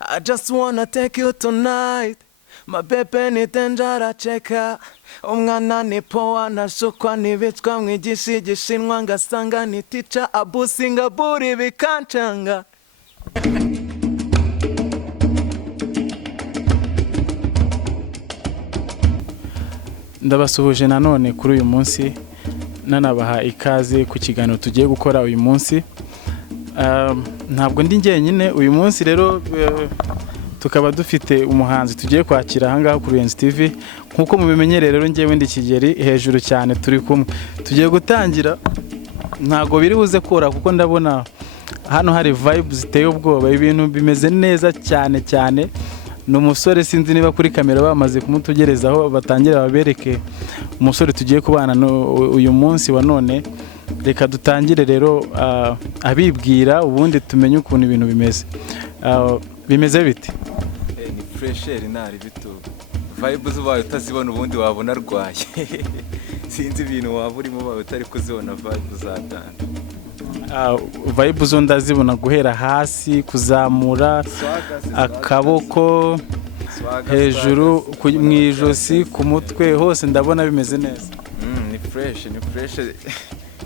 I just wanna take you tonight. My baby ni denjara cheka. Umwana ni poa nashukwa nibitswa mwigishi gishinwa ngasanga ni teacher abusinga buri bikancanga. Ndabasuhuje nanone kuri uyu munsi nanabaha ikaze ku kiganiro tugiye gukora uyu munsi. Ntabwo ndi njyenyine uyu munsi rero tukaba dufite umuhanzi tugiye kwakira aha ngaha kuri Rwanda TV. Nkuko mubimenyereye rero njyewe ndi Kigeri hejuru cyane turi kumwe. Tugiye gutangira ntago biri buze kora kuko ndabona hano hari vibes ziteye ubwoba, ibintu bimeze neza cyane. N'umusore sinzi niba kuri kamera bamaze kumutugerezaho batangira babereke umusore tugiye kubana uyu munsi wa none. Reka dutangire rero abibwira ubundi tumenye ukuntu ibintu bimeze. Bimeze bite? Ni fresher nari bitu. Vibes ubaye utazibona ubundi wabona arwaye. Sinzi ibintu waba urimo bawe utari kuzibona vibes zatanda. Vibes zo ndazibona guhera hasi kuzamura akaboko hejuru mu ijosi ku mutwe hose ndabona bimeze neza. Ni fresh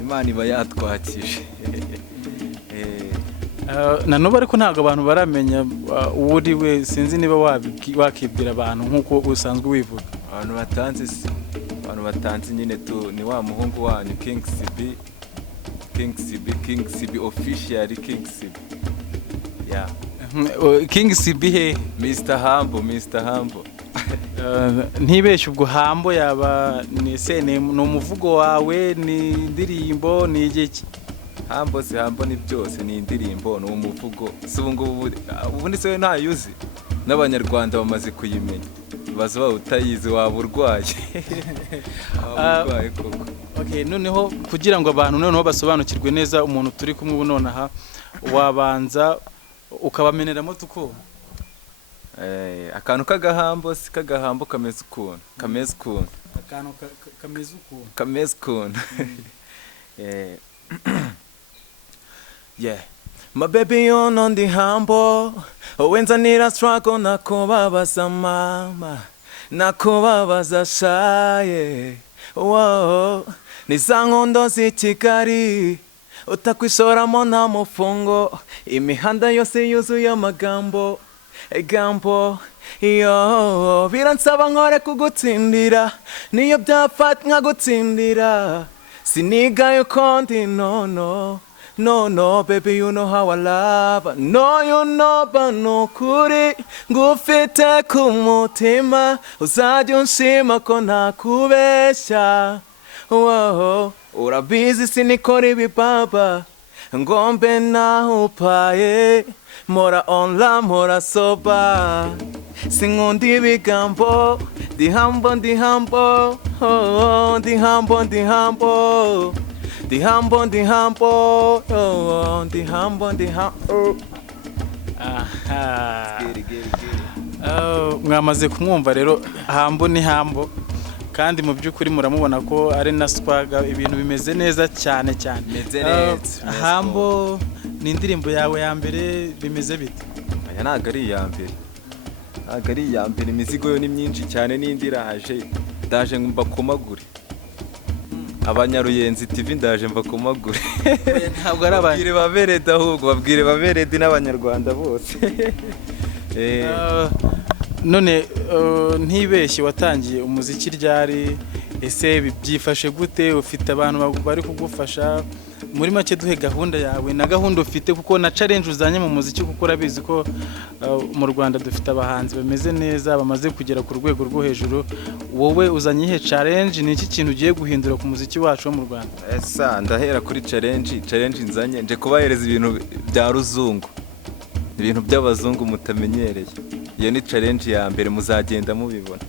Imana iba yatwakije. Nanuba ariko ntago abantu baramenya uri we, sinzi niba wakibwira abantu nkuko usanzwe wivuga. Abantu batanze nyine tu ni wa muhungu wanyu King CB official King CB. Yeah. King CB he Mr. Humble. Ntibeshye ubwo hambo yaba ni sene no muvugo wawe ni indirimbo ni igiki? Hambo ni byose, ni indirimbo no umuvugo. Ubundi se ntayuzi n'abanyarwanda bamaze kuyimenya. Bazo utayizi waba urwaye. Koko. Okay, noneho kugira ngo abantu noneho basobanukirwe neza umuntu turi kumwe ubu nonaha wabanza ukabameneramo tuko akantu kagahambo kameze ukuntu. Akantu kameze ukuntu. Yeah. My baby you're on the humble. Wenza nira struggle nakubabaza mama. Nakubabaza shaye. Wow. Nizangondo z'Ikigali. Utakwishoramo nta mufungo. Imihanda yose yuzuye amagambo. Egambo. Yo. Biransaba nkore kugutsindira. Niyo byafata nkagutsindira. Sinigayo kondi no, baby, you know how I love. No, you know, but no kuri ngufite ku mutima uzajya unshima ko ntakubeshya. Wow, urabizi sinikora ibi baba ngombe nahupaye mora onla mora soba sinkunda ibigambo ndi humble The humble. Aha. Mwamaze kumwumva rero hambo ni hambo kandi mu byukuri muramubona ko ari na swaga, ibintu bimeze neza cyane. Hambo ni indirimbo yawe ya mbere, bimeze bite? Aya ntago ari iya mbere, imizigo yo ni myinshi cyane n'indiraje ndaje mbakomagure. Abanyaruyenzi TV ndaje mbakomagure. Ntabwo ari babwire baberede, ahubwo babwire baberede n'abanyarwanda bose. None ntibeshye watangiye umuziki ryari? Ese byifashe gute? Ufite abantu bari kugufasha? Muri make duhe gahunda yawe na gahunda ufite, kuko na challenge uzanye mu muziki, kuko urabizi ko mu Rwanda dufite abahanzi bameze neza bamaze kugera ku rwego rwo hejuru. Wowe uzanye ihe challenge, ni iki kintu ugiye guhindura ku muziki wacu mu Rwanda? Esa ndahera kuri challenge nzanye nje kubahereza ibintu bya ruzungu, ibintu by'abazungu mutamenyereye. Iyo ni challenge ya mbere, muzagenda mubibona.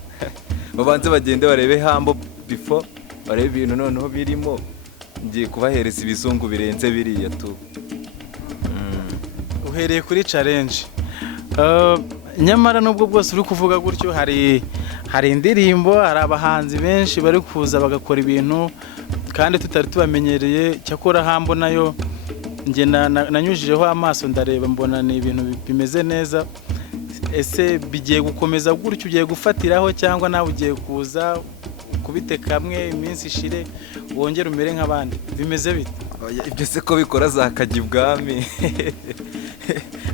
Babanze bagende barebe hambo before barebe ibintu noneho birimo. Ngiye kubahereza ibizungu birenze biriya tu. Uhereye kuri challenge. Nyamara nubwo bwose uri kuvuga gutyo, hari indirimbo, hari abahanzi benshi bari kuza bagakora ibintu kandi tutari tubamenyereye. Cyakora hambo nayo nge nanyujijeho amaso ndareba mbona ni ibintu bimeze neza. ese bigiye gukomeza gutyo ugiye gufatiraho cyangwa nawe ugiye kuza kubite kamwe iminsi ishire wongere umere nk'abandi bimeze bite? Ibyo se ko bikora zakajya ibwami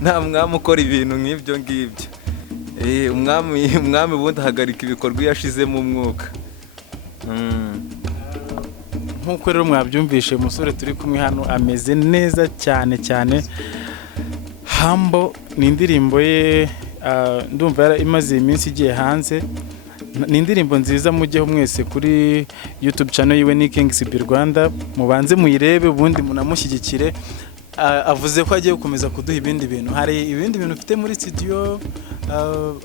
nta mwami ukora ibintu nk'ibyo ngibyo. Umwami ubundi ahagarika ibikorwa iyo ashizemo umwuka. Nk'uko rero mwabyumvishe umusore turi kumwe hano ameze neza cyane cyane. Hambo ni indirimbo ye ndumva imaze iminsi igiye hanze. Ni indirimbo nziza mujyeho mwese kuri YouTube channel yiwe ni ibya Rwanda, mubanze muyirebe ubundi munamushyigikire. Avuze ko agiye gukomeza kuduha ibindi bintu. Hari ibindi bintu ufite muri studio,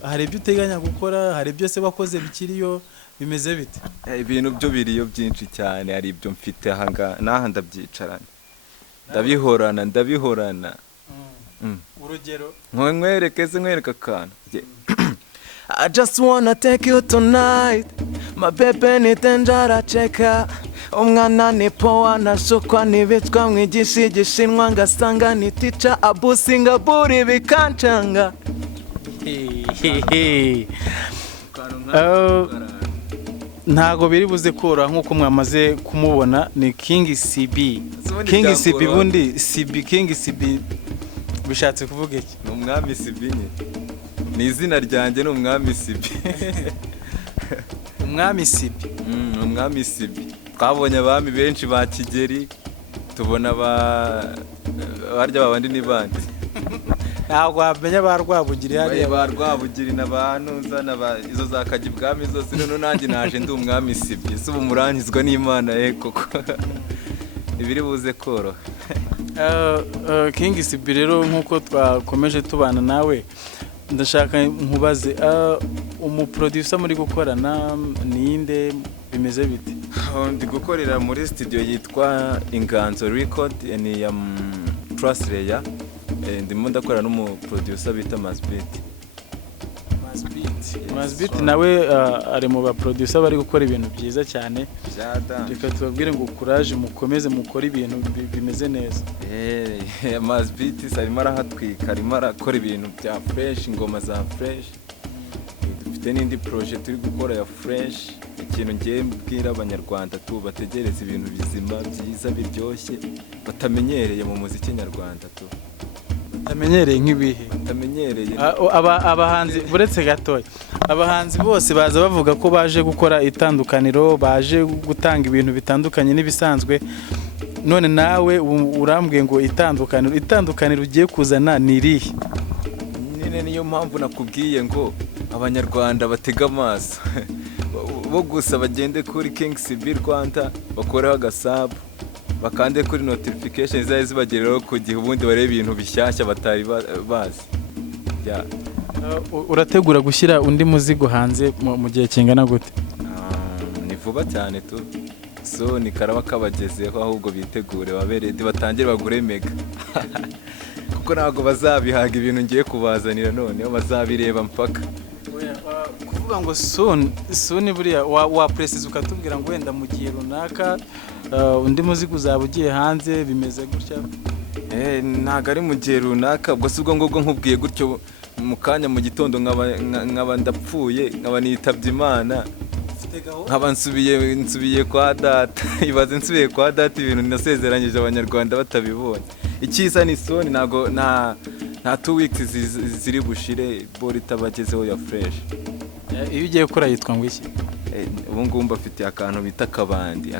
hari ibyo uteganya gukora, hari ibyo se wakoze bikiriyo, bimeze bite? Ibintu byo biriyo byinshi cyane, hari ibyo mfite n'aha ndabyicarana ndabihorana. Urugero nkwereka akantu. I just wanna take you tonight, my baby ni dangerous cheka. Umwana ni poa nasukwa nibitswa mwigisha igishinwa ngasanga ni teacher abusinga buri bikancanga. Ntago biri buze kora nkuko mwamaze kumubona ni King CB bundi King CB bishatse kuvuga iki? Ni umwami CB nye. Ni izina ryanjye ni umwami CB. Umwami CB. Umwami CB. Twabonye abami benshi ba Kigeri, tubona barya babandi ni bandi. Ntabwo wamenya ba Rwabugiri hariya. Ba Rwabugiri n'abantu izo zakajya ibwami zose, none nanjye naje ndi umwami CB. Se ubu murangizwa n'Imana koko. Ibiri buze koroha. King CB rero nkuko twakomeje tubana nawe, ndashaka nkubaze umuproducer muri gukorana ninde, bimeze bite? Ndi gukorera muri studio yitwa Inganzo Record ni ya Trustlayer. Ndimo ndakora n'umuproducer bita Masbeat. Nawe ari mu ba producer bari gukora ibintu byiza cyane. Reka tubabwire ngo courage mukomeze mukora ibintu bimeze neza. Masbeat arimo arahatwika, arimo arakora ibintu bya fresh, ingoma za fresh. Dufite n'indi project turi gukora ya fresh. Ikintu ngiye mbwira abanyarwanda bategereza ibintu bizima byiza biryoshye batamenyereye mu muziki nyarwanda Amenyereye nk'ibihe? Batamenyereye. Abahanzi buretse gatoya. Abahanzi bose baza bavuga ko baje gukora itandukaniro, baje gutanga ibintu bitandukanye n'ibisanzwe. None nawe urambwiye ngo itandukaniro ugiye kuzana ni irihe? Niyo mpamvu nakubwiye ngo abanyarwanda batega amaso. Bo gusa bagende kuri King CB Rwanda bakoreho agasabu, bakande kuri notification zaje zibagereraho ku gihe, ubundi barebe ibintu bishyashya batari bazi. Urategura gushyira undi muzigo hanze mu gihe kingana gute? Ni vuba cyane tu. So ni karaba kabagezeho, ahubwo bitegure baberede batangire bagure mega. Kuko ntago bazabihaga ibintu ngiye kubazanira, none bazabireba mpaka. Kuvuga ngo soon buriya wa precise ukatubwira ngo wenda mu gihe runaka undi muzigo uzaba ugiye hanze, bimeze gutya? Ntago ari mu gihe runaka, ubwo si ubwo ngubwo nkubwiye gutyo mu kanya mu gitondo nkaba ndapfuye, nkaba nitabye Imana, nkaba nsubiye kwa data. Ibaze nsubiye kwa data ibintu nasezeranyije abanyarwanda batabibonye. Ikiza ni soon, ntago nta 2 weeks ziri bushire bori tabagezeho ya fresh. Iyo ugiye gukora yitwa ngo iki? Ubu ngubu mbafite akantu bita akabandi.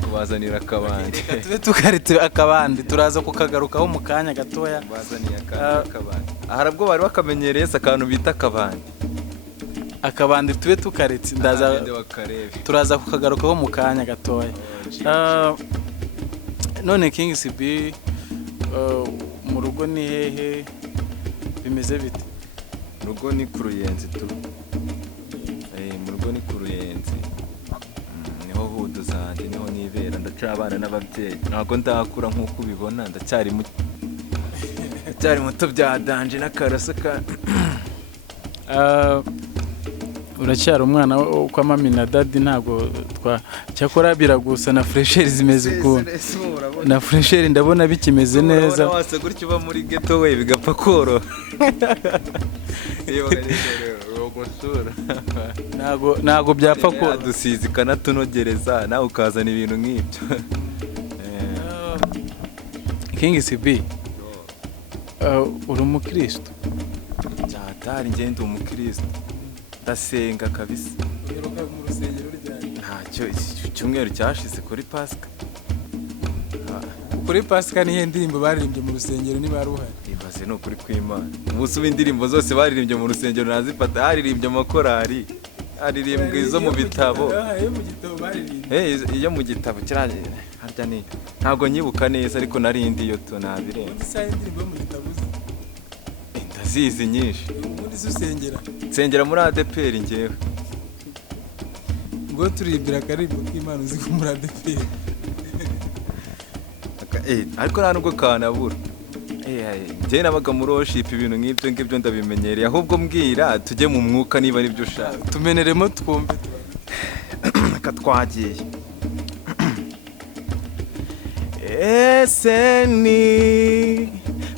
Kubazanira akabandi. Tube tukarite akabandi, turaza kukagarukaho mu kanya gatoya. Bazaniye akabandi. Aharabwo bari bakamenyereye akantu bita akabandi tube tukarite, turaza kukagarukaho mu kanya gatoya. None King CB mu rugo ni hehe, bimeze bite? Rugo ni ku Ruyenzi tu. Mu rugo ni ku Ruyenzi. Niho hudu zanjye, niho nibera, ndacabana n'ababyeyi. Ntago ndakura nkuko ubibona, ndacyari muto bya danje n'akarasa ka. uracyari umwana wo kwa mami na dadi ntabwo cyakora biragusa na fresheri zimeze ukuntu na fresheri ndabona bikimeze neza wase gutyo uba muri ghetto we bigapfa koroha iyo rogosura ntabwo byapfa ko dusizi kanatunogereza nawe ukazana ibintu nk'ibyo King CB uri umukristo cyatari ngende umukristo ndasenga kabisa uheruka mu rusengero ryari ntacyo icyumweru cyashize kuri Pasika kuri Pasika niyo ndirimbo baririmbye mu rusengero niba ruhari ibaze no kuri kw'Imana ubuso b'indirimbo zose baririmbye mu rusengero nazifata haririmbye amakorari haririmbwe izo mu bitabo iyo mu gitabo kiraje harya ni ntago nyibuka neza ariko nari indi yo to nabirenze indirimbo mu gitabo ndazizi nyinshi ubundi zusengera nsengera muri ADPR ngewe ngo turibira karibu k'Imana uzi ko muri ADPR ariko nta nubwo kanabura njye nabaga muri worship ibintu nk'ibyo ngibyo ndabimenyereye ahubwo mbwira tujye mu mwuka niba ari byo ushaka tumeneremo twumve katwagiye ese ni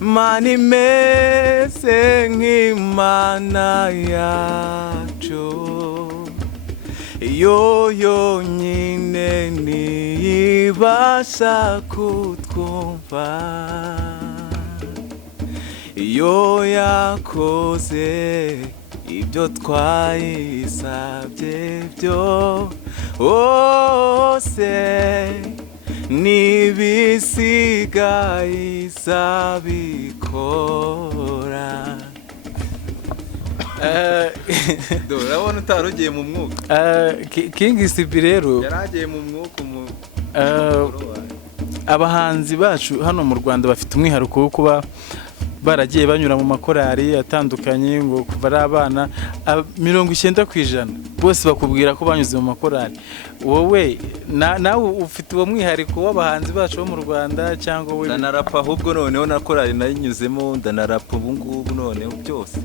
mani mese nk'Imana yacu yo yonyine niyibasha kutwumva iyo yakoze ibyo twayisabye byose n'ibisigaye izabikora urabona utarugiye mu mwuka King CB rero yaragiye mu mwuka abahanzi bacu hano mu Rwanda bafite umwihariko wo kuba baragiye banyura mu makorari atandukanye ngo kuva ari abana 90% bose bakubwira ko banyuze mu makorari wowe nawe ufite uwo mwihariko w'abahanzi bacu bo mu Rwanda cyangwa we ndanarapa ahubwo noneho na korari nayinyuzemo ndanarapa ubu ngubu noneho byose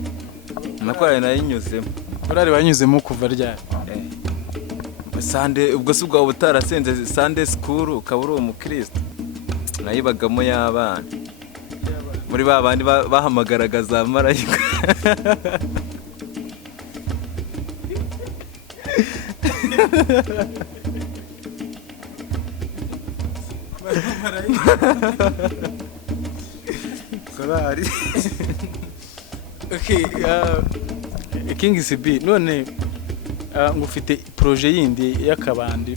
nakorari nayinyuzemo korari banyuzemo kuva ryari Sunday ubwo se ubwo utarasenze Sunday school ukaba uri umukristo nayibagamo y'abana muri babandi bahamagaraga za marayika korari okay King CB none ngufite projet yindi y'akabandi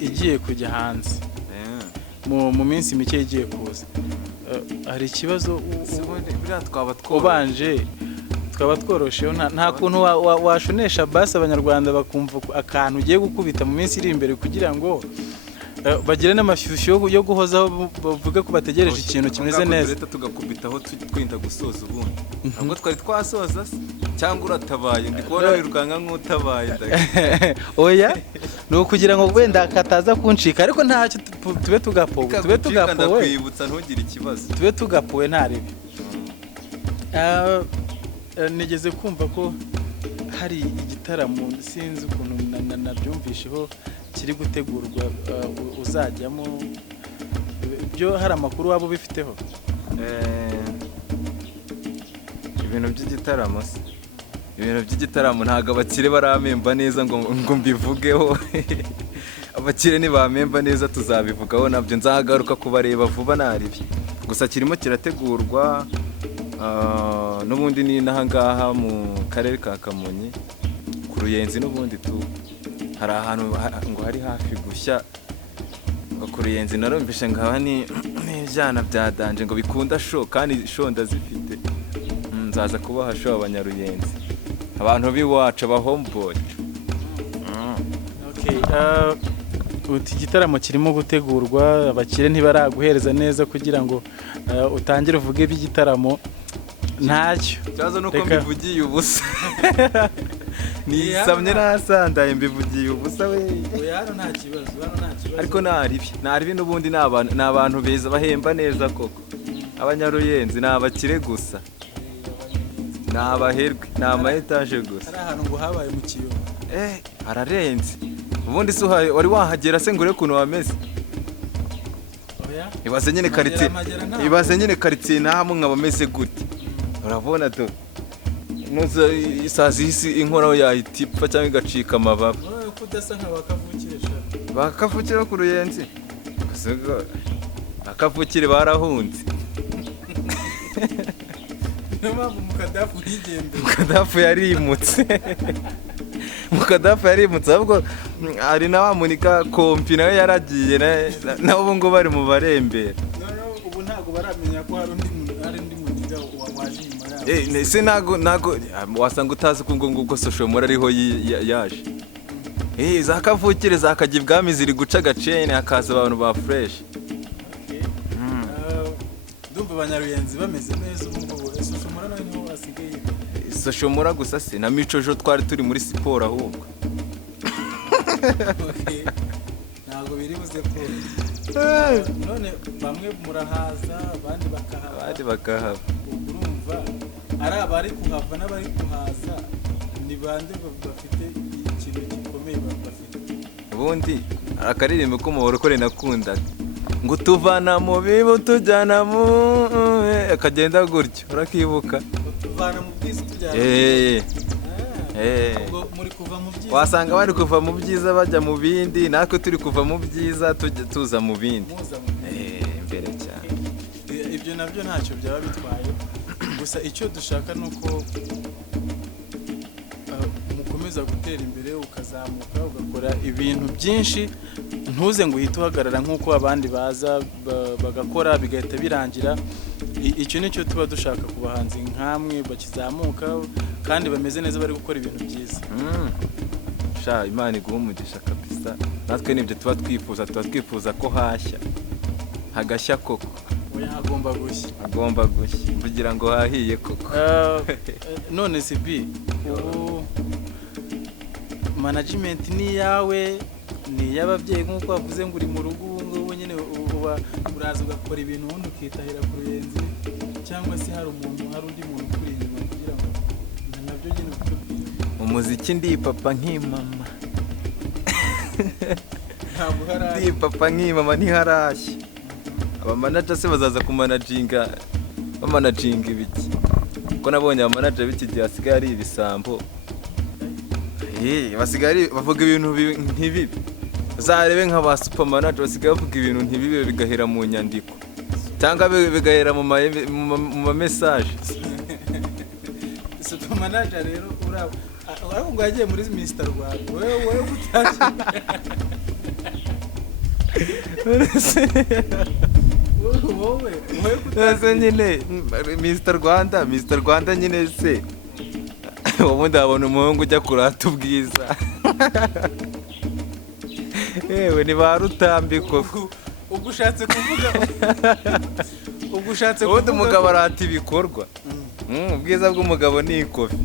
igiye kujya hanze mu minsi mike igiye kuza hari ikibazo ubanje twaba tworosheho nta kuntu washonesha basi abanyarwanda bakumva akantu ugiye gukubita mu minsi iri imbere kugira ngo bagire n'amashyushyu yo guhozaho bavuga ko bategereje ikintu kimeze neza tugakubitaho twinda gusoza ubundi ntabwo twari twasoza cyangwa uratabaye ndi kubona wirukanka nk'utabaye oya ni ukugira ngo wenda kataza kuncika ariko ntacyo tube tugapowe ndakwibutsa ntugire ikibazo tube tugapowe nta ribi nigeze kumva ko hari igitaramo sinzi ukuntu nabyumvisheho kiri gutegurwa uzajyamo byo hari amakuru waba ubifiteho ibintu by'igitaramo ntabwo abakire baramemba neza ngo mbivugeho abakire ntibamemba neza tuzabivugaho nabyo nzagaruka kubareba vuba naribi gusa kirimo kirategurwa n'ubundi ni n'ahangaha mu karere ka Kamonyi ku Ruyenzi n'ubundi hari ahantu ngo hari hafi gushya ku Ruyenzi narumvishe ngaha n'ibyana bya danje ngo bikunda show kandi show ndazifite nzaza kubaha show abanyaruyenzi abantu b'iwacu aba homeboy uti igitaramo kirimo gutegurwa abakire ntibaraguhereza neza kugira ngo utangire uvuge iby'igitaramo ntacyo cyazo nuko mbivugiye ubusa nisamye nasandaye mbivugiye ubusa we hano nta kibazo ariko naribi n'ubundi ni abantu beza bahemba neza koko abanyaruyenzi ni abakire gusa ni abaherwe ni ama etaje gusa hari ahantu ngo habaye mu Kiyovu. hararenze ubundi se wari wahagera se ngo urebe ukuntu wameze ibaze nyine karitsiye nahamwe nkaba ameze gute urabona to nuza isazi isi inkoraho yahita ipfa cyangwa igacika amababa ko udasa nka bakavukira ku Ruyenzi bakavukire barahunze niyo mpamvu Mukadafu yigendeye. Mukadafu yarimutse ahubwo hari na wa Monika kompi nawe yaragiye nabo ubu ngo bari mu barembera. Ubu ntabwo baramenya ko hari undi muniga waje inyuma yabo. Ese ntago wasanga utazi ko ngo social mora ariho yaje. Za kavukire zakajya ibwami ziri guca agacene hakaza abantu ba fresh. Ndumva abanyaruyenzi bameze neza ubu ngubu. Social mora nawe niho asigaye. Social mora gusa se na Mico jo twari turi muri siporo ahubwo. Ntabwo biri buze ko none bamwe murahaza abandi bakahaba. Urumva ari abari kuhava n'abari kuhaza ni bande bafite ikintu gikomeye bafite. Ubundi akaririmbo ko mu borokore nakundaga ngo tuvana mu bibo tujyana mu akagenda gutyo urakibuka tuvana mu byiza tujyana muri kuva mu byiza wasanga bari kuva mu byiza bajya mu bindi natwe turi kuva mu byiza tuza mu bindi imbere cyane. Ibyo nabyo ntacyo byaba bitwaye gusa icyo dushaka nuko mukomeza gutera imbere ukazamuka ugakora ibintu byinshi ntuze ngo uhite uhagarara nk'uko abandi baza bagakora bigahita birangira. Icyo nicyo tuba dushaka ku bahanzi nk'amwe bakizamuka kandi bameze neza bari gukora ibintu byiza. Imana iguha umugisha kabisa natwe nibyo tuba twifuza ko hashya hagashya koko. Agomba gushya kugira ngo hahiye koko. None se bi ubu management ni yawe ni y'ababyeyi nk'uko wavuze ngo uri mu rugo ubu nyine uraza ugakora ibintu ubundi ukitahira ku Ruyenzi cyangwa se hari undi muntu ukuri inyuma kugira ngo nabyo nyine umuziki ndi papa nk'imama ntabwo harashya ndi papa nk'imama ntiharashya. Abamanager se bazaza kumanaginga ibiki ko nabonye abamanager b'iki gihe hasigaye ari ibisambo basigaye bavuga ibintu ntibibi uzarebe nk'aba supermanager basigaye bavuga ibintu ntibibe bigahera mu nyandiko cyangwa bigahera mu ma message. Supermanager rero ariko ngo yagiye muri Mr. Rwanda wowe gutashye wowe nyine Mr. Rwanda nyine se ubundi habona umuhungu ujya kurata ubwiza yewe ni ba Rutambiko ubwo ushatse kuvuga ubundi umugabo arata ibikorwa. Ubwiza bw'umugabo ni ikofi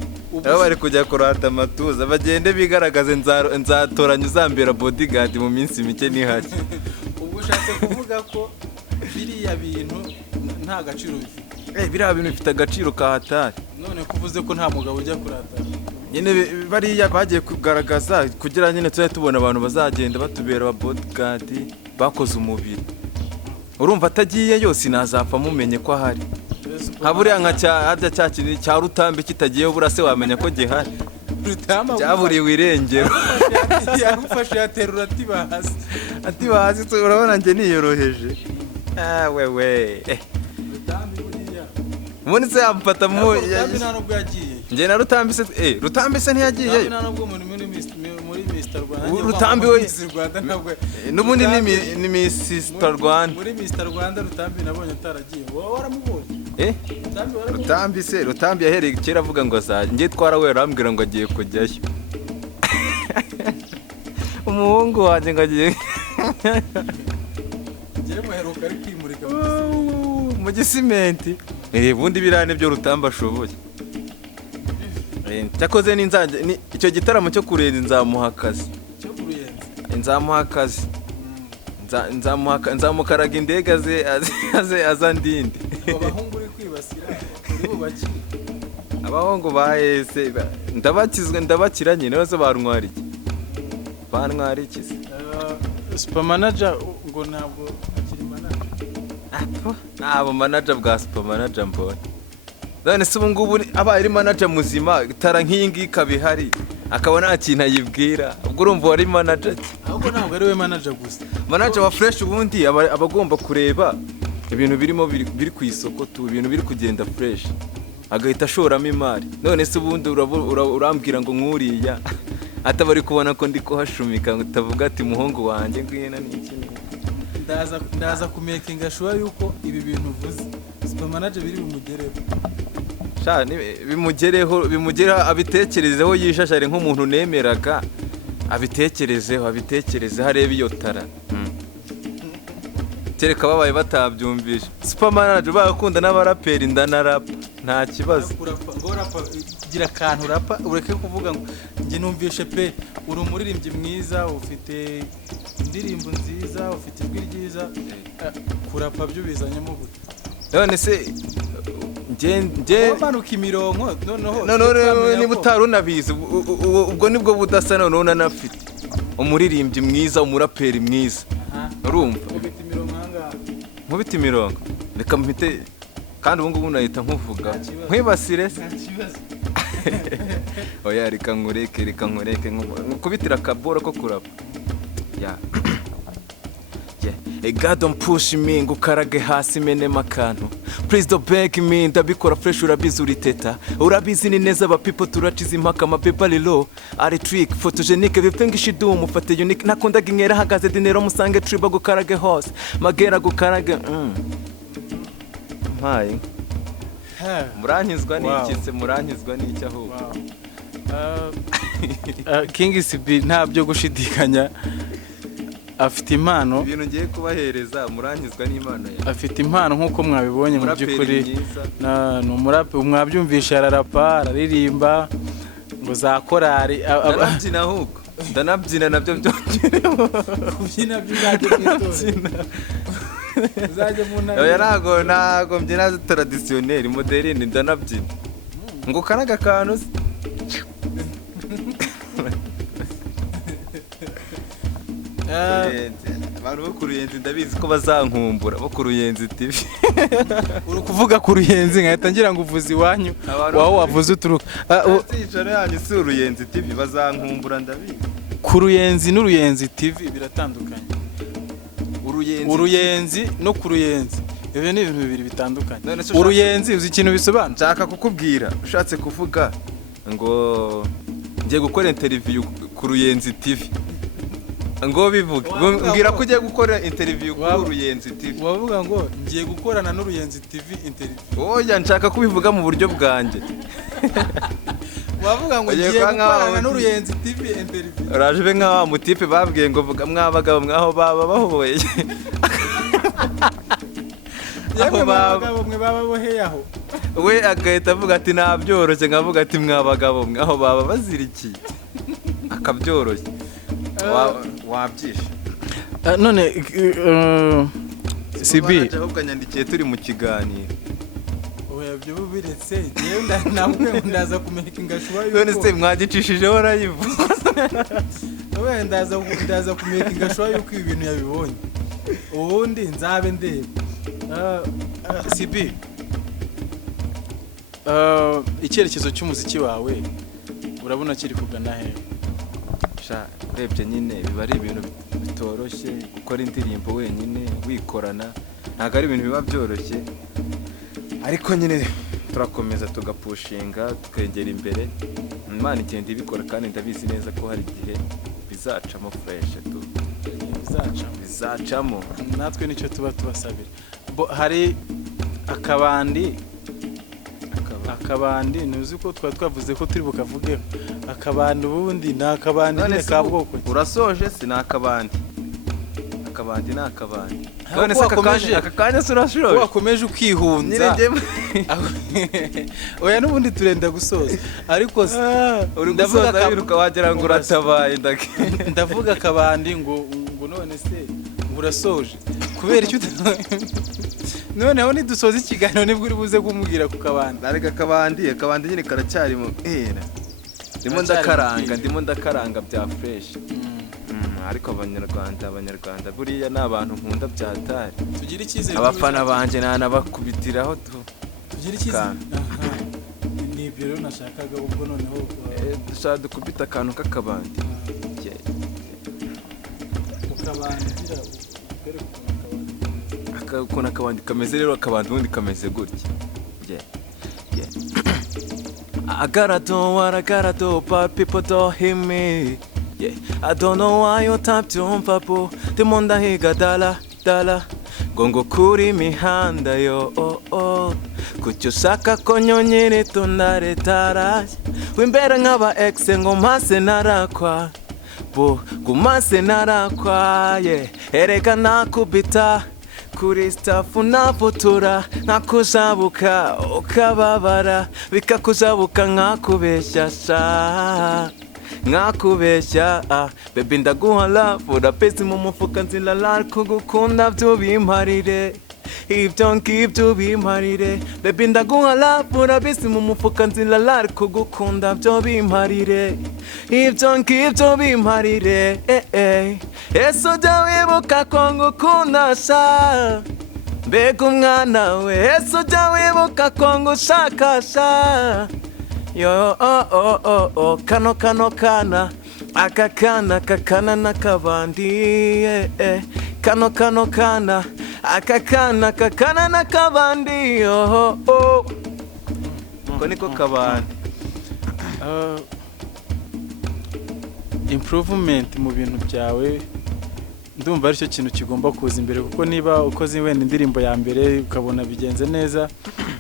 nabo bari kujya kurata amatuza bagende bigaragaze nzatoranya uzambera bodyguard mu minsi mike nihari. Ubwo ushatse kuvuga ko biriya bintu nta gaciro bifite. Biriya bintu bifite agaciro kahatari. None kuvuze ko nta mugabo ujya kurata nyine bariya bagiye kugaragaza kugira nyine tujye tubona abantu bazagenda batubera aba bodyguard bakoze umubiri. Urumva atagiye yose nazapfa mumenye ko ahari. Haburiya nka harya cya kintu cya Rutambi kitagiyeho burase wamenya ko gihari. Rutamba cyaburiwe irengero yagufashe yaterura ati bahazi urabona njye niyoroheje. Wewe Rutambi buriya ubundi se yamfata mu Rutambi nta nubwo yagiye. Njye na Rutambi se ntiyagiye. Nta nubwo muri Mr. Rwanda. Rutambi we n'ubundi ni Mr. Rwanda. Muri Mr. Rwanda Rutambi nabonye ataragiye. Wowe waramubonye? Rutambi yahereye kera avuga ngo njye twarawe arambwira ngo agiye kujyayo. Umuhungu wanjye ngo agiye muheruka ari kwimurika mu gisimenti. Ubundi birane byo Rutambi ashoboye. Cyakoze icyo gitaramo cyo kurenza nzamuha akazi nzamukaraga indege aza ndinde. Abahungu uri kwibasira uri bubakire abahungu bahese ndabakizwe ndabakira nyine bose bantwara iki bantwara iki se super manager ngo ntabwo akiri manager ntabwo manager bwa super manager mbona none se ubu ngubu abaye ari manager muzima itara nk'iyi ngiyi ikaba ihari akaba nta kintu ayibwira ubwo urumva wari manager ahubwo ntabwo ari we manager gusa manager wa fresh ubundi aba agomba kureba ibintu birimo biri ku isoko tu ibintu biri kugenda fresh agahita ashoramo imari none se ubundi urambwira ngo nkuriya atabari kubona ko ndi kuhashumika ngo utavuga ati muhungu wanjye ngwino n'iki ndaza kumekinga sure yuko ibi bintu uvuze super manager biri bumugereho bimugera abitekerezeho yishashare nk'umuntu nemeraga abitekerezeho arebe iyo tara tereka babaye batabyumvisha super manager bagakunda n'abaraperi ndanarapa nta kibazo gira akantu rapa ureke kuvuga ngo njye numvishe pe uri umuririmbyi mwiza ufite indirimbo nziza ufite ijwi ryiza kurapa byo bizanyemo gute none se nge wabanuka imirongo noneho niba utari unabizi ubwo nibwo budasa noneho unanafite umuririmbyi mwiza umuraperi mwiza urumva nkubita imirongo reka mpite kandi ubu ngubu nahita nkuvuga nkwibasire se oya reka nkureke nkubitira akaboro ko kurapa God don't push me ngo ukarage hasi menema akantu please don't beg me ndabikora fresh urabizi uriteta urabizi ni neza aba people turaciza impaka amapepa rero ari trick photogenique bipfenga ishidumu fate unique nakundaga inkera hagaze dinero musange triba gukarage hose magera gukarage mpaye muranyizwa n'iki se muranyizwa n'iki ahubwo King CB nta byo gushidikanya afite impano ibintu ngiye kubahereza muranyizwa n'Imana yawe afite impano nkuko mwabibonye mu by'ukuri ni umurape mwabyumvisha ararapa araririmba ngo za korari ndanabyina ahubwo ndanabyina nabyo byongereho kubyina by'uzajye mwitona oya ntago mbyina traditionnel moderne ndanabyina ngo kanaga akantu abantu bo ku Ruyenzi ndabizi ko bazankumbura bo ku Ruyenzi TV uri kuvuga ku Ruyenzi nkahita ngira ngo uvuze iwanyu waho wavuze uturuka icaro yanyu si Ruyenzi TV bazankumbura ndabizi ku Ruyenzi n'Uruyenzi TV biratandukanye Uruyenzi no ku Ruyenzi ibyo ni ibintu bibiri bitandukanye Uruyenzi uzi ikintu bisobanura nshaka kukubwira ushatse kuvuga ngo ngiye gukora interview ku Ruyenzi TV ngo bivuge mbwira ko ugiye gukora interview ku Ruyenzi TV wavuga ngo ngiye gukorana n'Uruyenzi TV interview oya nshaka kubivuga mu buryo bwanjye wavuga ngo ngiye gukorana n'Uruyenzi TV interview uraje be nka mutipe babwiye ngo vuga mwabagabo mwaho baba bahoboye aho baba boheye aho we agahita avuga ati nabyoroshye nkavuga ati mwabagabo mwaho baba bazirikiye akabyoroshye wabyishe none CB ahubwo nyandikiye turi mu kiganiro oya byo biretse yewe ntabwo ndaza kumekinga shuwa yuko none se mwagicishijeho live oya ndaza kumekinga shuwa yuko ibi bintu yabibonye ubundi nzabe ndeba CB icyerekezo cy'umuziki wawe urabona kiri kugana he urebye nyine biba ari ibintu bitoroshye gukora indirimbo wenyine wikorana ntabwo ari ibintu biba byoroshye ariko nyine turakomeza tugapushinga tukegera imbere Imana igenda ibikora kandi ndabizi neza ko hari igihe bizacamo fresh bizacamo natwe nicyo tuba tubasabira hari akabandi ntuzi ko twavuze ko turi bukavugeho akabandi ubundi ni akabandi nyine ka bwoko urasoje si ni akabandi ni akabandi none se aka kanya se urashoje wakomeje ukihunza oya n'ubundi turenda gusoza ariko ndavuga wiruka wagira ngo uratabaye ndavuga akabandi ngo none se urasoje kubera icyo noneho nidusoza ikiganiro nibwo uri buze kumubwira ku kabanda. Arega akabandi nyine karacyari mu ndimo ndakaranga bya fresh. Ariko abanyarwanda buriya ni abantu nkunda byatari. Tugira icyizere. Abafana banje nabakubitiraho tugira icyizere. Ni ibyo rero nashakaga ubwo noneho dushaka dukubita akantu k'akabandi. Ukabandira ukuntu akabandi kameze rero akabandi ubundi kameze gutya. I gotta do what I gotta do, but people don't hear me. Yeah, I don't know why you tap to papo. Timonda higa dala. Gongo kuri mihanda yo Kucho saka konyo nyiri tunare tarash. Wimbere ngaba exe ngomase narakwa. Gumase narakwa, yeah. Ereka nakubita kuri staff unafutura nkakuzabuka ukababara bikakuzabuka nkakubeshya baby ndaguha love urapesi mu mufuka nzilala kugukunda byo bimparire ibyo ngibyo bimparire baby ndaguha love urapesi mu mufuka nzilala kugukunda byo bimparire ibyo ngibyo bimparire eso jya wibuka ko ngukunda sha mbega umwana we eso jya wibuka ko ngushaka sha yo kano kana akakana kakana nakabandi kano kana akakana kakana nakabandi yo ko niko kabandi. Improvement mu bintu byawe ndumva aricyo kintu kigomba kuza imbere, kuko niba ukoze wenda indirimbo ya mbere ukabona bigenze neza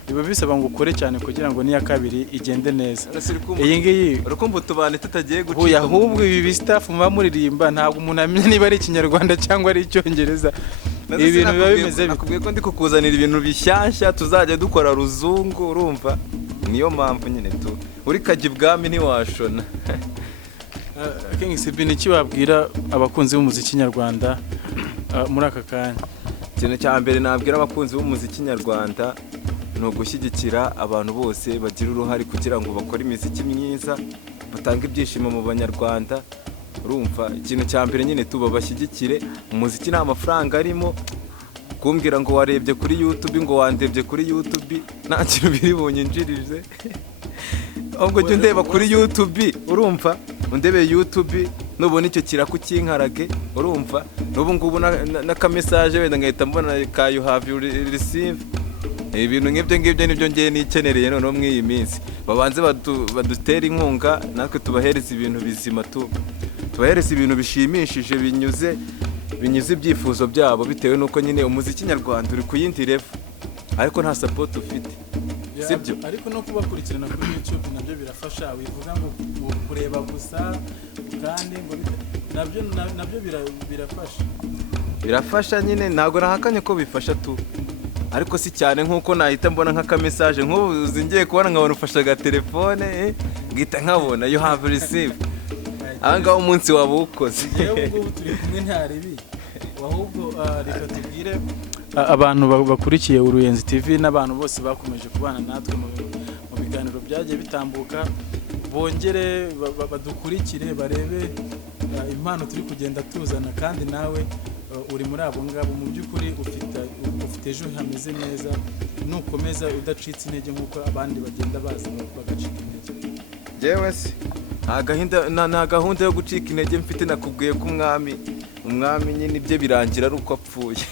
biba bisaba ngo ukore cyane kugira ngo n'iya kabiri igende neza. Iyi ngiyi urukumva tubane tutagiye gucika ahubwo ibi staff muba muririmba ntabwo umuntu amenya niba ari ikinyarwanda cyangwa ari icyongereza. Ibi bintu biba bimeze nakubwiye ko ndi kukuzanira ibintu bishyashya tuzajya dukora ruzungu urumva, niyo mpamvu nyine uri kajya ibwami ntiwashona. King CB niki wabwira abakunzi b'umuziki nyarwanda muri aka kanya? Ikintu cya mbere nabwira abakunzi b'umuziki nyarwanda ni ugushyigikira abantu bose bagira uruhare kugira ngo bakore imiziki myiza batange ibyishimo mu banyarwanda. Urumva ikintu cya mbere nyine babashyigikire. Umuziki nta mafaranga arimo, kumbwira ngo warebye kuri YouTube ngo wandebye kuri YouTube nta kintu biri bunyinjirize. Ahubwo jya ndeba kuri YouTube urumva, undebe YouTube nubona icyo kiraku cy'inkarage urumva, n'ubu ngubu n'aka message wenda ngahita mbona ka you have received. Ibintu nk'ibyo nibyo ngiye nikenereye noneho mw'iyi minsi. Babanze badutera inkunga natwe tubahereza ibintu bizima, tubahereza ibintu bishimishije binyuze ibyifuzo byabo, bitewe nuko nyine umuziki nyarwanda uri ku yindi level ariko nta support ufite. Sibyo, ariko no kubakurikirana kuri YouTube nabyo birafasha. Wivuga ngo kureba gusa kandi ngo nabyo birafasha nyine, ntago nahakanye ko bifasha ariko si cyane nkuko nahita mbona nk'aka message nk'ubu zingiye kubona nkabona ufashe agatelefone ngita nkabona you have received. Ahangaho umunsi waba ukoze. Yewe ubwo turi kumwe ntaribi. Ahubwo reka tubwire abantu bakurikiye Uruyenzi TV n'abantu bose bakomeje kubana natwe mu biganiro byagiye bitambuka, bongere badukurikire barebe impano turi kugenda tuzana, kandi nawe uri muri abo ngabo. Mu by'ukuri ufite ejo hameze neza, nukomeza udacitse intege nk'uko abandi bagenda baza bagacika intege. Jewe se nta gahunda yo gucika intege mfite. Nakubwiye ko umwami nyine ibye birangira ari uko apfuye.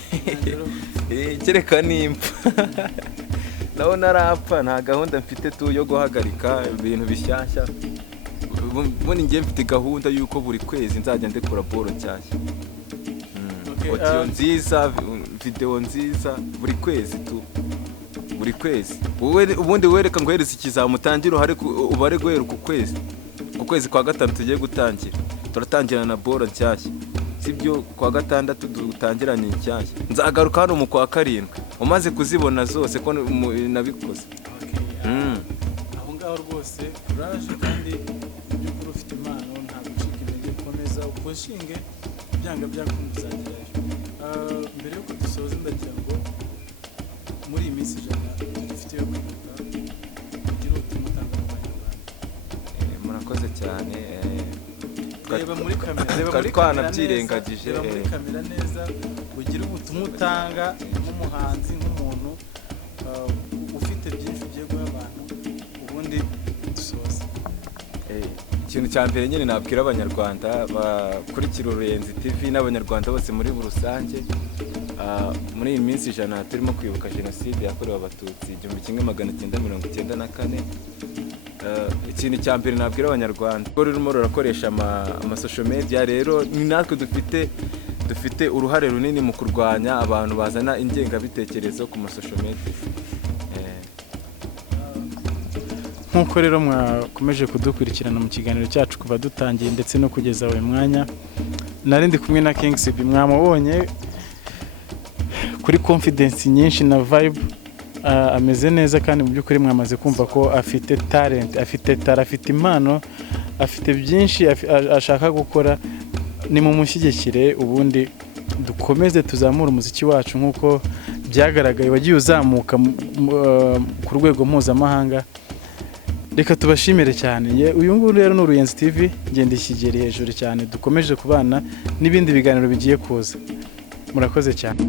Kereka nimpfa naho narapfa, nta gahunda mfite yo guhagarika ibintu bishyashya. Ubundi ngiye mfite gahunda y'uko buri kwezi nzajya ndekura boro nshyashya, audio nziza, video nziza buri kwezi buri kwezi. Ubundi wereka ngo hereza ikizamutangiro hari ubare guhera ku kwezi kwa gatanu tugiye gutangira, turatangira na boro nshyashya. Sibyo, kwa gatandatu dutangiranye inshyashya. Nzagaruka hano mu kwa karindwi umaze kuzibona zose ko nabikoze. Aho ngaho rwose courage, kandi by'ukuri ufite impano, nta gucika intege, komeza uposhinge byanga byakunda uzagerayo. Mbere yuko dusoza ndagira ngo muri iyi minsi ijana dufite yo kwibuka kugira ubutumwa utanga mu banyarwanda? Murakoze cyane. Reba muri kamera, twari twanabyirengagije. Reba muri kamera neza, ugira ubutumwa utanga nk'umuhanzi, nk'umuntu ufite byinshi ugiye guha abantu, ubundi dusoza. Ikintu cya mbere nyine nabwira abanyarwanda bakurikira Uruyenzi TV n'abanyarwanda bose muri rusange, muri iyi minsi ijana turimo kwibuka jenoside yakorewe abatutsi 1994. Ikintu cya mbere nabwira abanyarwanda ko rurimo rurakoresha amasosho media, rero ni natwe dufite uruhare runini mu kurwanya abantu bazana ingengabitekerezo ku masosho media. Nk'uko rero mwakomeje kudukurikirana mu kiganiro cyacu kuva dutangiye ndetse no kugeza uyu mwanya, nari ndi kumwe na King CB, mwamubonye kuri confidence nyinshi na vibe, ameze neza kandi mu by'ukuri mwamaze kumva ko afite talent, afite impano, afite byinshi ashaka gukora. Ni mu mushyigikire, ubundi dukomeze tuzamura umuziki wacu nk'uko byagaragaye wagiye uzamuka ku rwego mpuzamahanga. Reka tubashimire cyane. Uyu nguyu rero ni Uruyenzi TV, ngenda ikigeri hejuru cyane, dukomeje kubana n'ibindi biganiro bigiye kuza. Murakoze cyane.